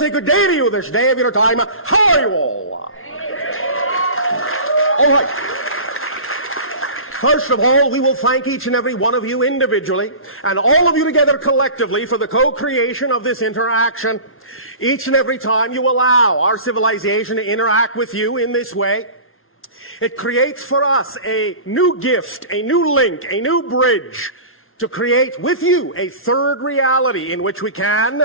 say good day to you this day of your time. How are you all? All right. First of all, we will thank each and every one of you individually and all of you together collectively for the co-creation of this interaction. Each and every time you allow our civilization to interact with you in this way, it creates for us a new gift, a new link, a new bridge to create with you a third reality in which we can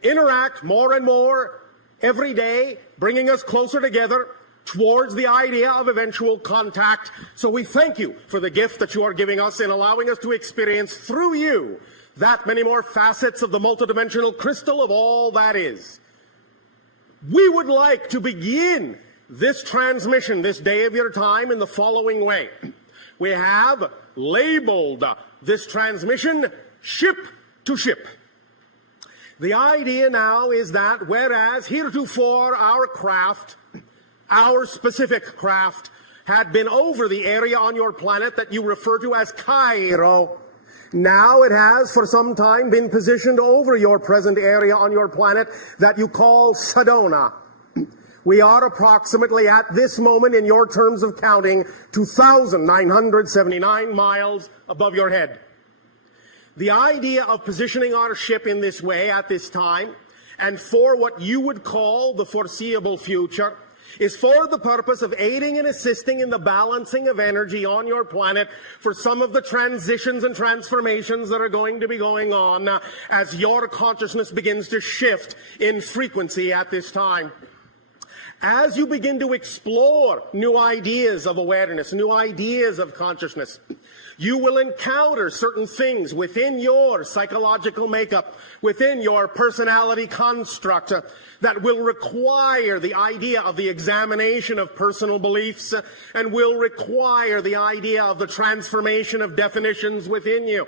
interact more and more every day, bringing us closer together towards the idea of eventual contact. So we thank you for the gift that you are giving us in allowing us to experience through you that many more facets of the multidimensional crystal of all that is. We would like to begin this transmission, this day of your time, in the following way. We have labeled this transmission ship to ship. The idea now is that whereas heretofore our specific craft had been over the area on your planet that you refer to as Cairo, now it has for some time been positioned over your present area on your planet that you call Sedona. We are approximately at this moment in your terms of counting 2,979 miles above your head. The idea of positioning our ship in this way at this time and for what you would call the foreseeable future is for the purpose of aiding and assisting in the balancing of energy on your planet for some of the transitions and transformations that are going to be going on as your consciousness begins to shift in frequency at this time. As you begin to explore new ideas of awareness, new ideas of consciousness, you will encounter certain things within your psychological makeup, within your personality construct, that will require the idea of the examination of personal beliefs and will require the idea of the transformation of definitions within you.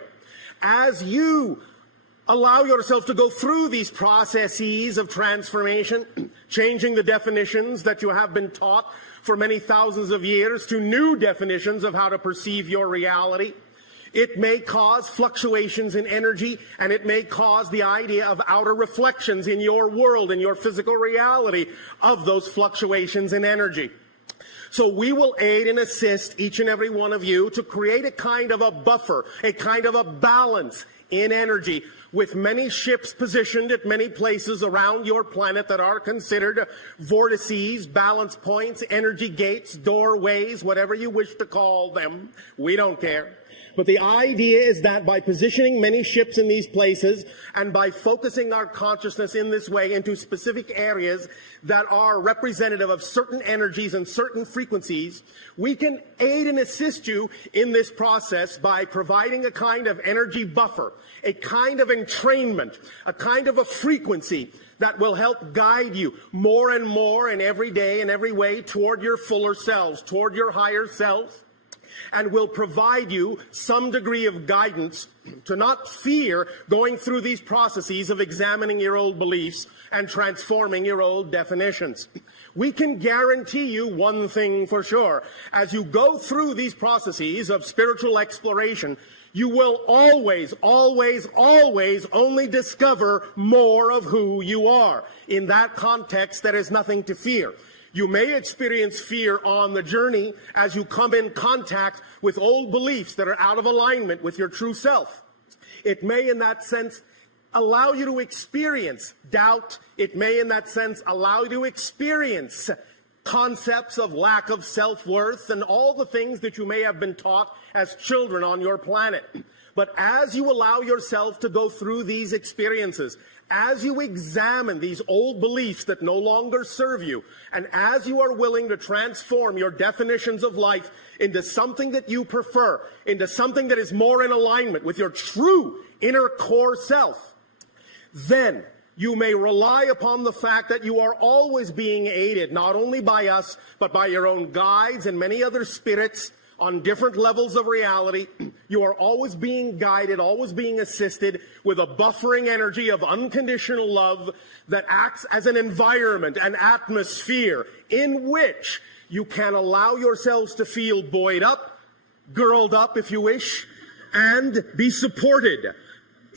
As you allow yourself to go through these processes of transformation, changing the definitions that you have been taught for many thousands of years to new definitions of how to perceive your reality, it may cause fluctuations in energy, and it may cause the idea of outer reflections in your world, in your physical reality of those fluctuations in energy. So we will aid and assist each and every one of you to create a kind of a buffer, a kind of a balance in energy, with many ships positioned at many places around your planet that are considered vortices, balance points, energy gates, doorways, whatever you wish to call them. We don't care. But the idea is that by positioning many ships in these places and by focusing our consciousness in this way into specific areas that are representative of certain energies and certain frequencies, we can aid and assist you in this process by providing a kind of energy buffer, a kind of entrainment, a kind of a frequency that will help guide you more and more in every day in every way toward your fuller selves, toward your higher selves, and will provide you some degree of guidance to not fear going through these processes of examining your old beliefs and transforming your old definitions. We can guarantee you one thing for sure. As you go through these processes of spiritual exploration, you will always, always, always only discover more of who you are. In that context, there is nothing to fear. You may experience fear on the journey as you come in contact with old beliefs that are out of alignment with your true self. It may, in that sense, allow you to experience doubt. It may, in that sense, allow you to experience concepts of lack of self-worth and all the things that you may have been taught as children on your planet. But as you allow yourself to go through these experiences, as you examine these old beliefs that no longer serve you, and as you are willing to transform your definitions of life into something that you prefer, into something that is more in alignment with your true inner core self, then you may rely upon the fact that you are always being aided, not only by us, but by your own guides and many other spirits on different levels of reality. You are always being guided, always being assisted with a buffering energy of unconditional love that acts as an environment, an atmosphere in which you can allow yourselves to feel buoyed up, girled up if you wish, and be supported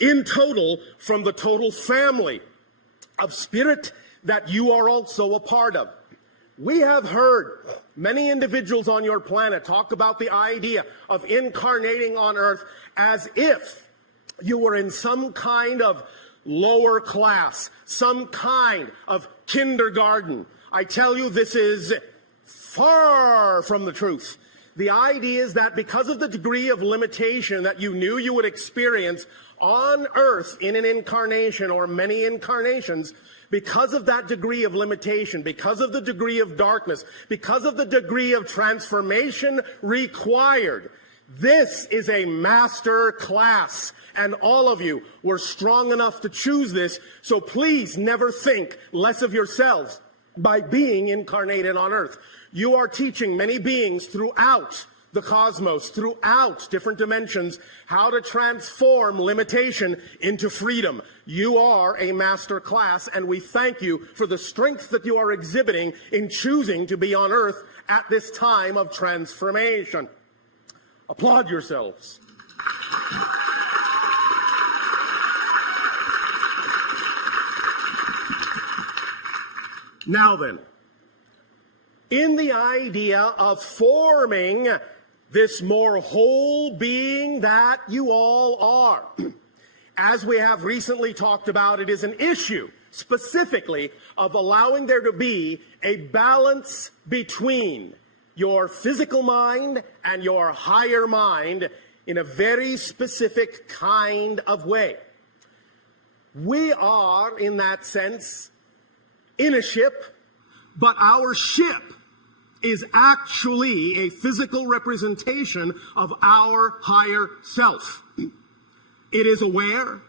in total from the total family of spirit that you are also a part of. We have heard many individuals on your planet talk about the idea of incarnating on Earth as if you were in some kind of lower class, some kind of kindergarten. I tell you, this is far from the truth. The idea is that because of the degree of limitation that you knew you would experience on Earth in an incarnation or many incarnations, because of that degree of limitation, because of the degree of darkness, because of the degree of transformation required, this is a master class, and all of you were strong enough to choose this, so please never think less of yourselves by being incarnated on Earth. You are teaching many beings throughout the cosmos, throughout different dimensions, how to transform limitation into freedom. You are a master class, and we thank you for the strength that you are exhibiting in choosing to be on Earth at this time of transformation. Applaud yourselves. Now then, in the idea of forming this more whole being that you all are, as we have recently talked about, it is an issue specifically of allowing there to be a balance between your physical mind and your higher mind in a very specific kind of way. We are, in that sense, in a ship, but our ship is actually a physical representation of our higher self. It is aware,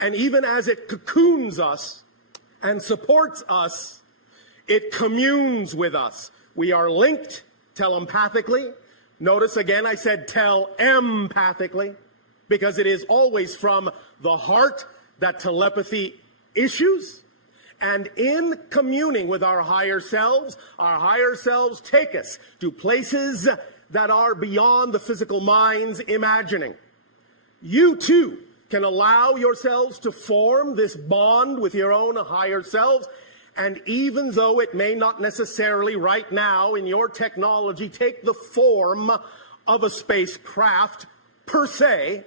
and even as it cocoons us and supports us, it communes with us. We are linked telepathically. Notice again I said telempathically, because it is always from the heart that telepathy issues. And in communing with our higher selves take us to places that are beyond the physical mind's imagining. You too can allow yourselves to form this bond with your own higher selves, and even though it may not necessarily right now in your technology take the form of a spacecraft per se,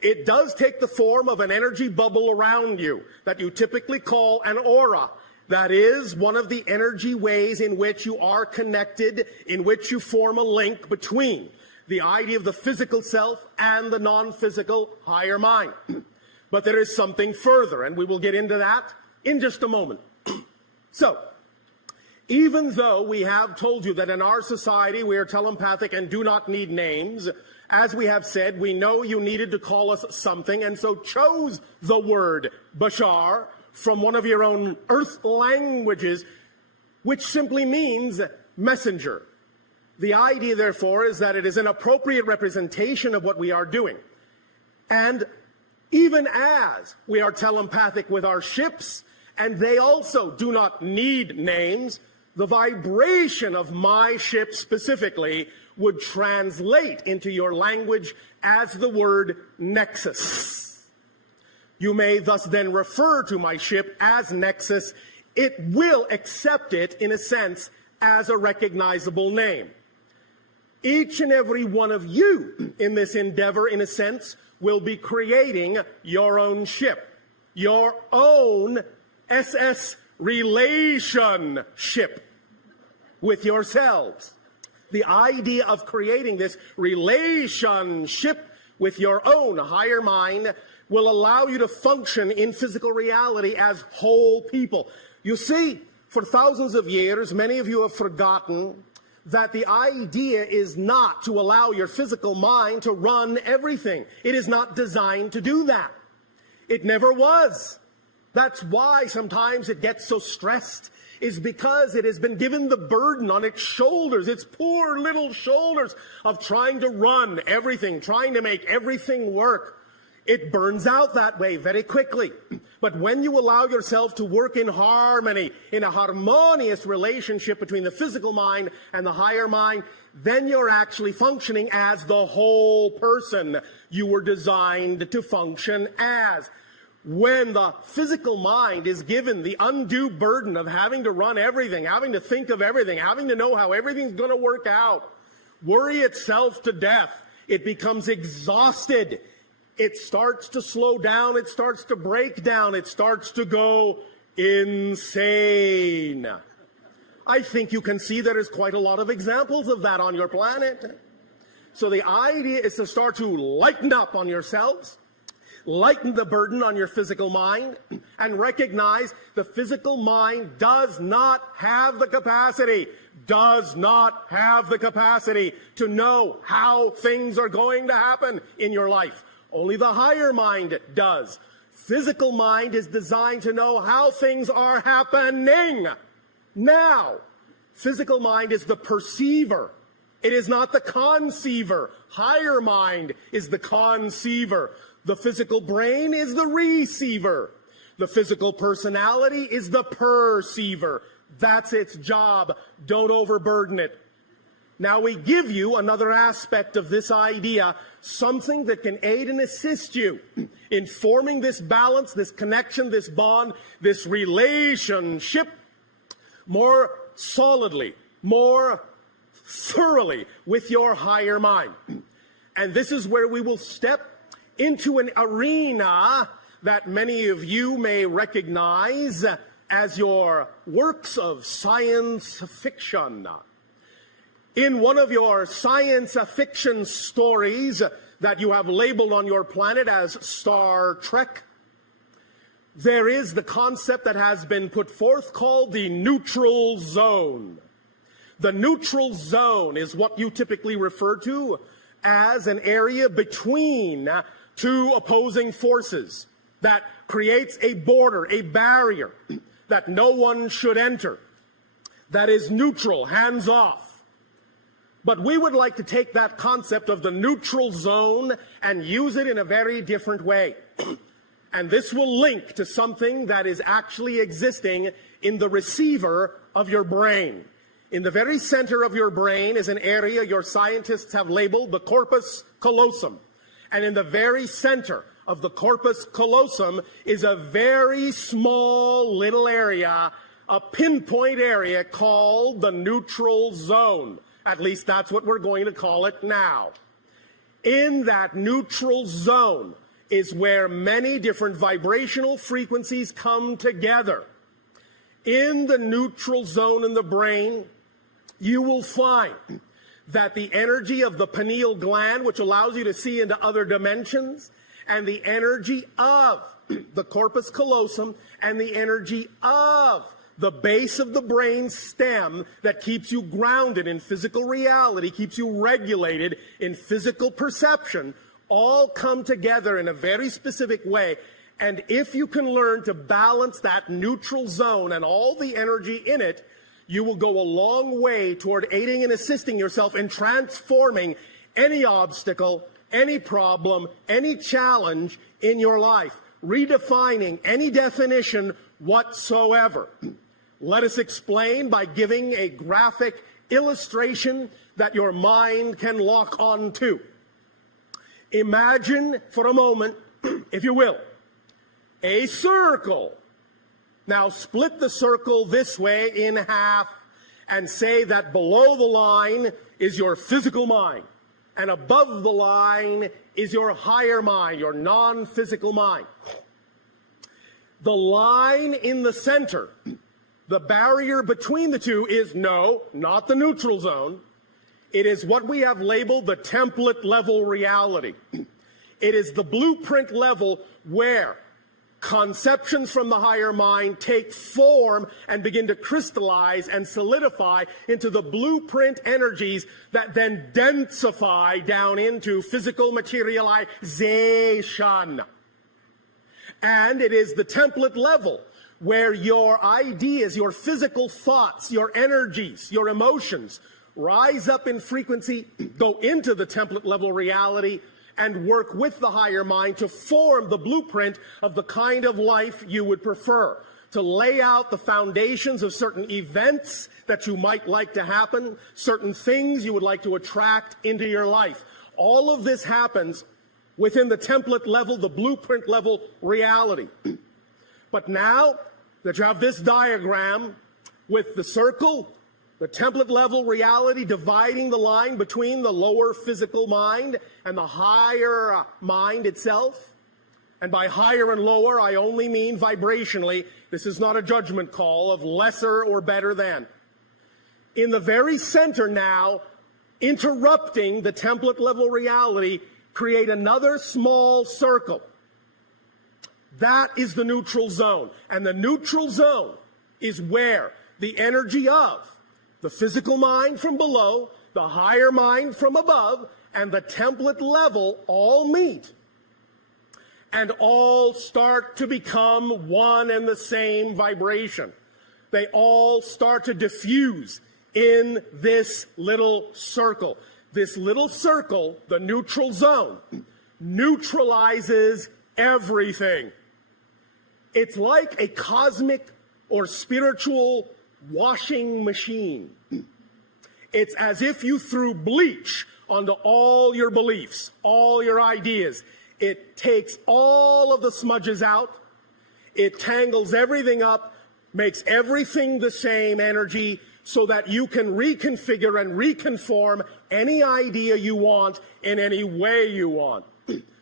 it does take the form of an energy bubble around you that you typically call an aura. That is one of the energy ways in which you are connected, in which you form a link between the idea of the physical self and the non-physical higher mind. But there is something further, and we will get into that in just a moment. So, even though we have told you that in our society we are telepathic and do not need names, as we have said, we know you needed to call us something, and so chose the word Bashar from one of your own Earth languages, which simply means messenger. The idea, therefore, is that it is an appropriate representation of what we are doing. And even as we are telepathic with our ships, and they also do not need names, the vibration of my ship specifically would translate into your language as the word nexus. You may thus then refer to my ship as Nexus. It will accept it, in a sense, as a recognizable name. Each and every one of you in this endeavor, in a sense, will be creating your own ship, your own SS relationship with yourselves. The idea of creating this relationship with your own higher mind will allow you to function in physical reality as whole people. You see, for thousands of years, many of you have forgotten that the idea is not to allow your physical mind to run everything. It is not designed to do that. It never was. That's why sometimes it gets so stressed, is because it has been given the burden on its shoulders, its poor little shoulders, of trying to run everything, trying to make everything work. It burns out that way very quickly. But when you allow yourself to work in harmony, in a harmonious relationship between the physical mind and the higher mind, then you're actually functioning as the whole person you were designed to function as. when the physical mind is given the undue burden of having to run everything, having to think of everything, having to know how everything's going to work out, worry itself to death, it becomes exhausted. It starts to slow down. It starts to break down. It starts to go insane. I think you can see there's quite a lot of examples of that on your planet. So the idea is to start to lighten up on yourselves, lighten the burden on your physical mind, and recognize the physical mind does not have the capacity to know how things are going to happen in your life. Only the higher mind does. Physical mind is designed to know how things are happening now. Physical mind is the perceiver. It is not the conceiver. Higher mind is the conceiver. The physical brain is the receiver. The physical personality is the perceiver. That's its job. Don't overburden it. Now we give you another aspect of this idea, something that can aid and assist you in forming this balance, this connection, this bond, this relationship more solidly, more thoroughly with your higher mind. And this is where we will step into an arena that many of you may recognize as your works of science fiction. In one of your science fiction stories that you have labeled on your planet as Star Trek, there is the concept that has been put forth called the neutral zone. The neutral zone is what you typically refer to as an area between two opposing forces that creates a border, a barrier that no one should enter, that is neutral, hands off. But we would like to take that concept of the neutral zone and use it in a very different way. And this will link to something that is actually existing in the receiver of your brain. In the very center of your brain is an area your scientists have labeled the corpus callosum. And in the very center of the corpus callosum is a very small little area, a pinpoint area called the neutral zone. At least that's what we're going to call it now. In that neutral zone is where many different vibrational frequencies come together. In the neutral zone in the brain, you will find that the energy of the pineal gland, which allows you to see into other dimensions, and the energy of the corpus callosum, and the energy of the base of the brain stem that keeps you grounded in physical reality, keeps you regulated in physical perception, all come together in a very specific way. And if you can learn to balance that neutral zone and all the energy in it, you will go a long way toward aiding and assisting yourself in transforming any obstacle, any problem, any challenge in your life, redefining any definition whatsoever. Let us explain by giving a graphic illustration that your mind can lock on to. Imagine for a moment, if you will, a circle. Now split the circle this way in half and say that below the line is your physical mind and above the line is your higher mind, your non-physical mind. The line in the center, the barrier between the two is not the neutral zone. It is what we have labeled the template level reality. It is the blueprint level where conceptions from the higher mind take form and begin to crystallize and solidify into the blueprint energies that then densify down into physical materialization. And it is the template level where your ideas, your physical thoughts, your energies, your emotions rise up in frequency, go into the template level reality, and work with the higher mind to form the blueprint of the kind of life you would prefer, to lay out the foundations of certain events that you might like to happen, certain things you would like to attract into your life. All of this happens within the template level, the blueprint level reality. But now that you have this diagram with the circle, the template level reality dividing the line between the lower physical mind and the higher mind itself, and by higher and lower, I only mean vibrationally. This is not a judgment call of lesser or better than. In the very center now, interrupting the template level reality, create another small circle. That is the neutral zone. And the neutral zone is where the energy of the physical mind from below, the higher mind from above, and the template level all meet and all start to become one and the same vibration. They all start to diffuse in this little circle. This little circle, the neutral zone, neutralizes everything. It's like a cosmic or spiritual washing machine. It's as if you threw bleach onto all your beliefs, all your ideas. It takes all of the smudges out. It tangles everything up, makes everything the same energy so that you can reconfigure and reconform any idea you want in any way you want.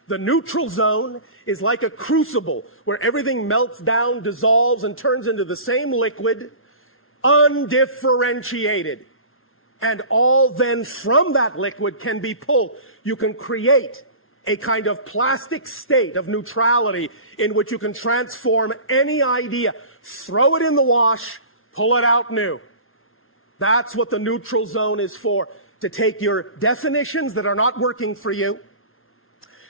The neutral zone is like a crucible where everything melts down, dissolves, and turns into the same liquid, undifferentiated. And all then from that liquid can be pulled. You can create a kind of plastic state of neutrality in which you can transform any idea, throw it in the wash, pull it out new. That's what the neutral zone is for, to take your definitions that are not working for you,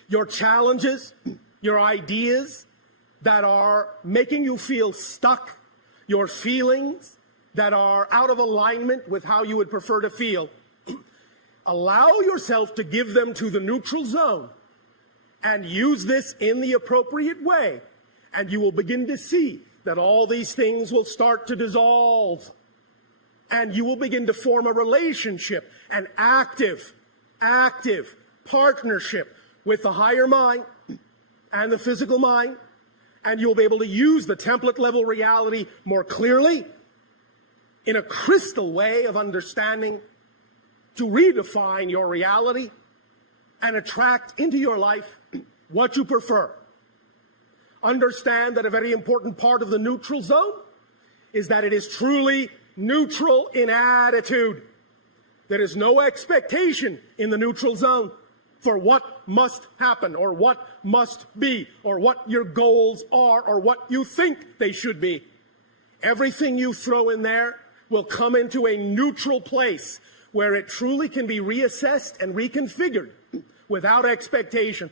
your challenges, your ideas that are making you feel stuck, your feelings that are out of alignment with how you would prefer to feel. Allow yourself to give them to the neutral zone and use this in the appropriate way, and you will begin to see that all these things will start to dissolve, and you will begin to form a relationship, an active partnership with the higher mind and the physical mind, and you'll be able to use the template level reality more clearly in a crystal way of understanding to redefine your reality and attract into your life what you prefer. Understand that a very important part of the neutral zone is that it is truly neutral in attitude. There is no expectation in the neutral zone for what must happen or what must be or what your goals are or what you think they should be. Everything you throw in there will come into a neutral place where it truly can be reassessed and reconfigured without expectation.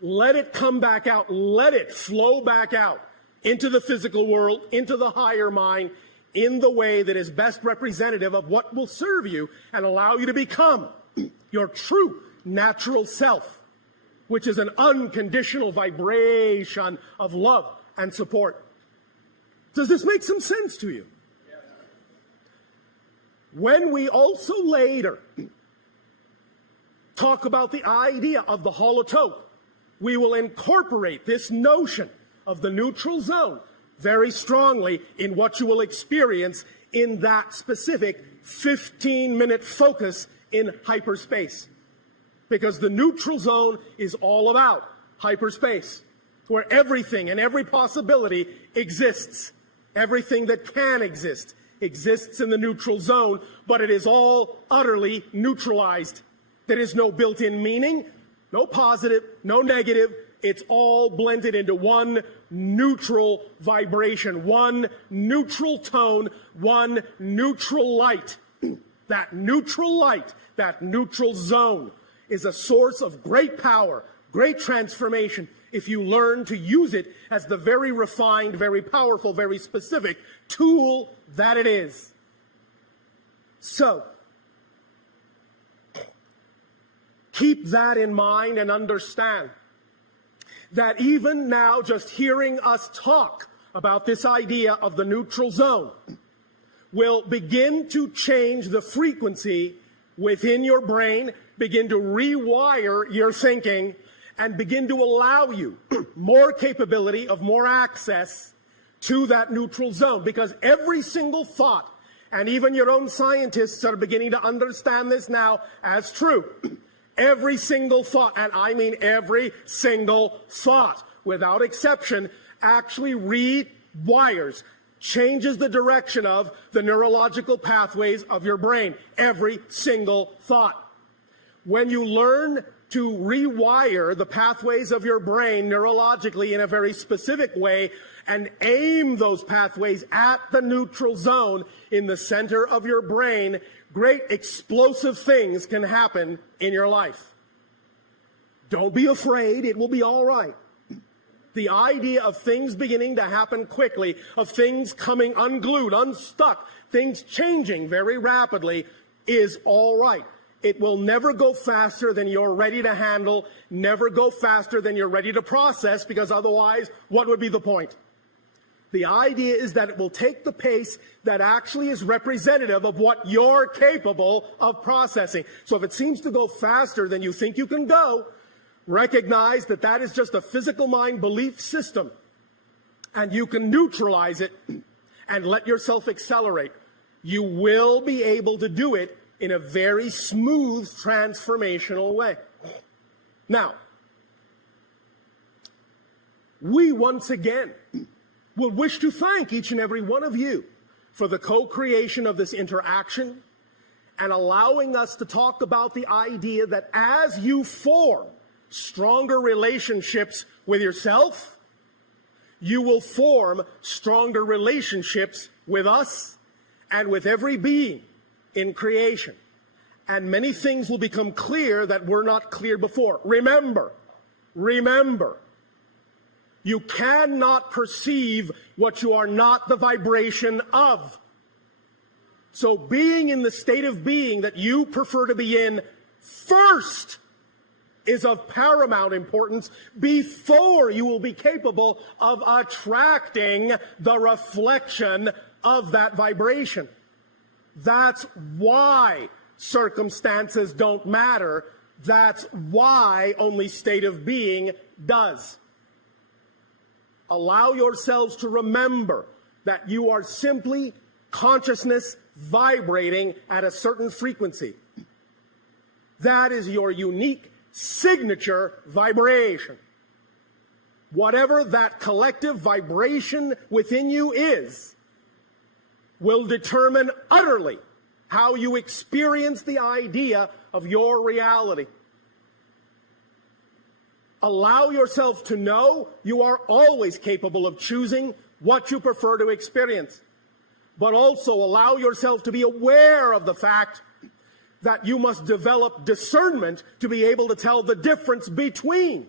Let it come back out. Let it flow back out into the physical world, into the higher mind, in the way that is best representative of what will serve you and allow you to become your true natural self, which is an unconditional vibration of love and support. Does this make some sense to you? When we also later talk about the idea of the holotope, we will incorporate this notion of the neutral zone very strongly in what you will experience in that specific 15-minute focus in hyperspace. Because the neutral zone is all about hyperspace, where everything and every possibility exists. Everything that can exist exists in the neutral zone, but it is all utterly neutralized. There is no built-in meaning, no positive, no negative. It's all blended into one neutral vibration, one neutral tone, one neutral light. That neutral light, that neutral zone is a source of great power, great transformation, if you learn to use it as the very refined, very powerful, very specific tool that it is. So, keep that in mind and understand that even now, just hearing us talk about this idea of the neutral zone will begin to change the frequency within your brain, begin to rewire your thinking, and begin to allow you more capability of more access to that neutral zone. Because every single thought, and even your own scientists are beginning to understand this now as true, every single thought, and I mean every single thought, without exception, actually rewires, changes the direction of the neurological pathways of your brain. Every single thought. When you learn to rewire the pathways of your brain neurologically in a very specific way and aim those pathways at the neutral zone in the center of your brain, great explosive things can happen in your life. Don't be afraid. It will be all right. The idea of things beginning to happen quickly, of things coming unglued, unstuck, things changing very rapidly is all right. It will never go faster than you're ready to handle, never go faster than you're ready to process, because otherwise, what would be the point? The idea is that it will take the pace that actually is representative of what you're capable of processing. So if it seems to go faster than you think you can go, recognize that that is just a physical mind belief system, and you can neutralize it and let yourself accelerate. You will be able to do it in a very smooth, transformational way. Now, we once again will wish to thank each and every one of you for the co-creation of this interaction and allowing us to talk about the idea that as you form stronger relationships with yourself, you will form stronger relationships with us and with every being in creation. And many things will become clear that were not clear before. Remember, you cannot perceive what you are not the vibration of. So being in the state of being that you prefer to be in first is of paramount importance before you will be capable of attracting the reflection of that vibration. That's why circumstances don't matter. That's why only state of being does. Allow yourselves to remember that you are simply consciousness vibrating at a certain frequency. That is your unique signature vibration. Whatever that collective vibration within you is, will determine utterly how you experience the idea of your reality. Allow yourself to know you are always capable of choosing what you prefer to experience, but also allow yourself to be aware of the fact that you must develop discernment to be able to tell the difference between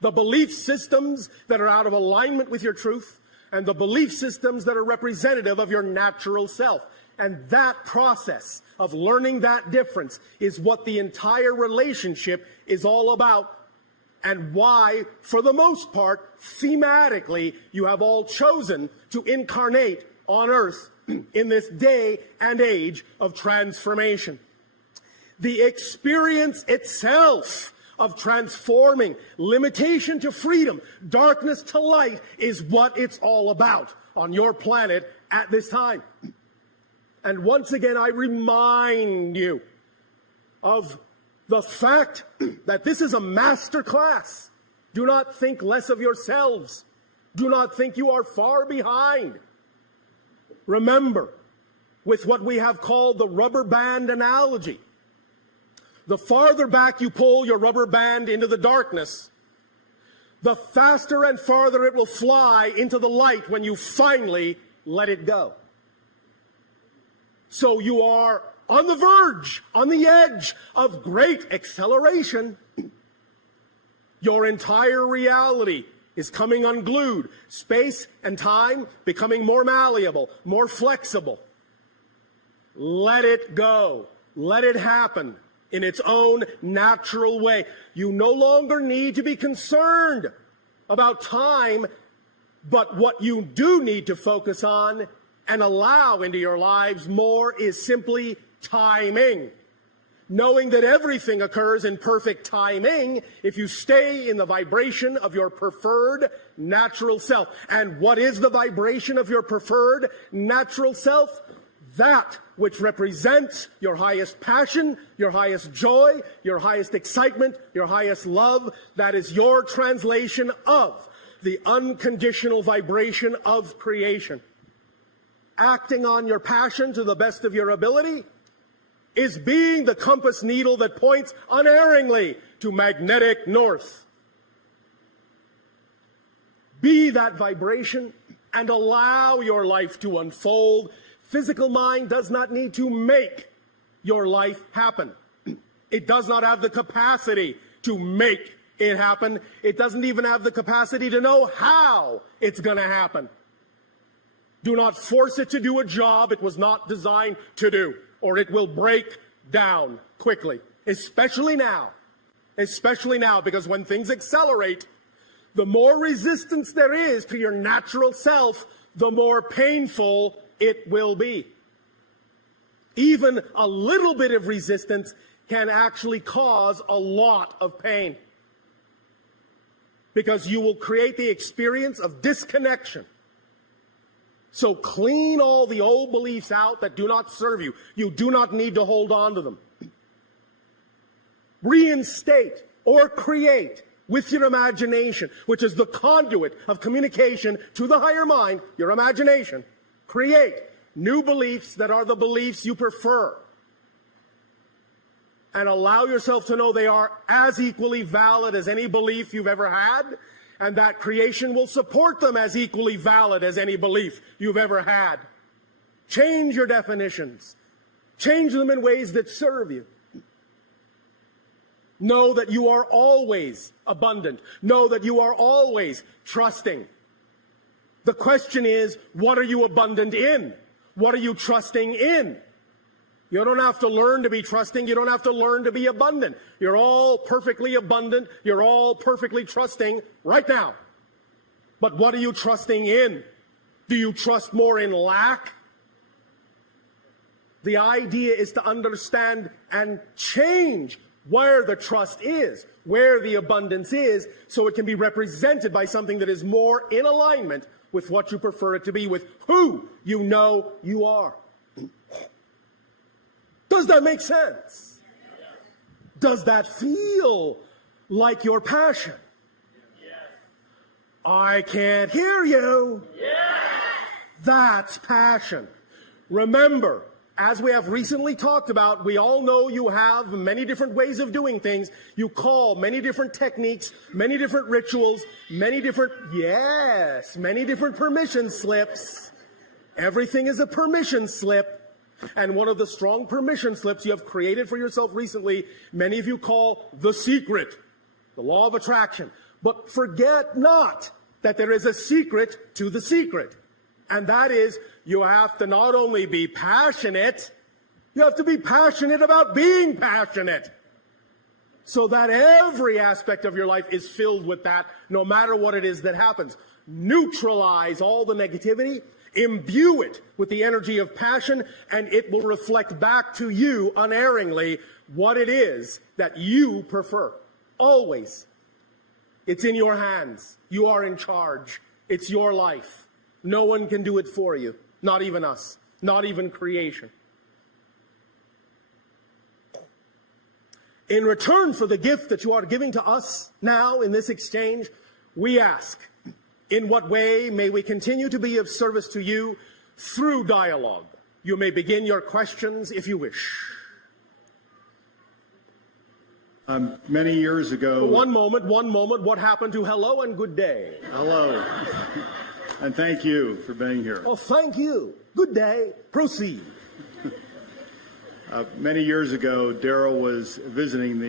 the belief systems that are out of alignment with your truth and the belief systems that are representative of your natural self. And that process of learning that difference is what the entire relationship is all about, and why, for the most part, thematically, you have all chosen to incarnate on Earth in this day and age of transformation. The experience itself of transforming limitation to freedom, darkness to light, is what it's all about on your planet at this time. And once again, I remind you of the fact that this is a master class. Do not think less of yourselves. Do not think you are far behind. Remember, with what we have called the rubber band analogy, the farther back you pull your rubber band into the darkness, the faster and farther it will fly into the light when you finally let it go. So you are on the verge, on the edge of great acceleration. Your entire reality is coming unglued. Space and time becoming more malleable, more flexible. Let it go. Let it happen in its own natural way. You no longer need to be concerned about time, but what you do need to focus on and allow into your lives more is simply timing. knowing that everything occurs in perfect timing if you stay in the vibration of your preferred natural self. And what is the vibration of your preferred natural self? That which represents your highest passion, your highest joy, your highest excitement, your highest love. That is your translation of the unconditional vibration of creation. Acting on your passion to the best of your ability is being the compass needle that points unerringly to magnetic north. Be that vibration and allow your life to unfold. Physical mind does not need to make your life happen. It does not have the capacity to make it happen. It doesn't even have the capacity to know how it's going to happen. Do not force it to do a job it was not designed to do, or it will break down quickly, especially now, because when things accelerate, the more resistance there is to your natural self, the more painful it will be. Even a little bit of resistance can actually cause a lot of pain, because you will create the experience of disconnection. So clean all the old beliefs out that do not serve you. You do not need to hold on to them. Reinstate or create with your imagination, which is the conduit of communication to the higher mind, your imagination. Create new beliefs that are the beliefs you prefer. And allow yourself to know they are as equally valid as any belief you've ever had, and that creation will support them as equally valid as any belief you've ever had. Change your definitions. Change them in ways that serve you. Know that you are always abundant. Know that you are always trusting. The question is, what are you abundant in? What are you trusting in? You don't have to learn to be trusting. You don't have to learn to be abundant. You're all perfectly abundant. You're all perfectly trusting right now. But what are you trusting in? Do you trust more in lack? The idea is to understand and change where the trust is, where the abundance is, so it can be represented by something that is more in alignment with what you prefer it to be, with who you know you are. Does that make sense? Does that feel like your passion? I can't hear you. That's passion. Remember, as we have recently talked about, we all know you have many different ways of doing things. You call many different techniques, many different rituals, many different permission slips. Everything is a permission slip. And one of the strong permission slips you have created for yourself recently, many of you call the secret, the law of attraction. But forget not that there is a secret to the secret. And that is, you have to not only be passionate, you have to be passionate about being passionate. So that every aspect of your life is filled with that, no matter what it is that happens. Neutralize all the negativity. Imbue it with the energy of passion, and it will reflect back to you unerringly what it is that you prefer. Always. It's in your hands. You are in charge. It's your life. No one can do it for you. Not even us. Not even creation. In return for the gift that you are giving to us now in this exchange, we ask, in what way may we continue to be of service to you through dialogue? You may begin your questions if you wish. Many years ago... One moment. What happened to hello and good day? Hello. And thank you for being here. Oh, thank you. Good day. Proceed. Many years ago, Darryl was visiting the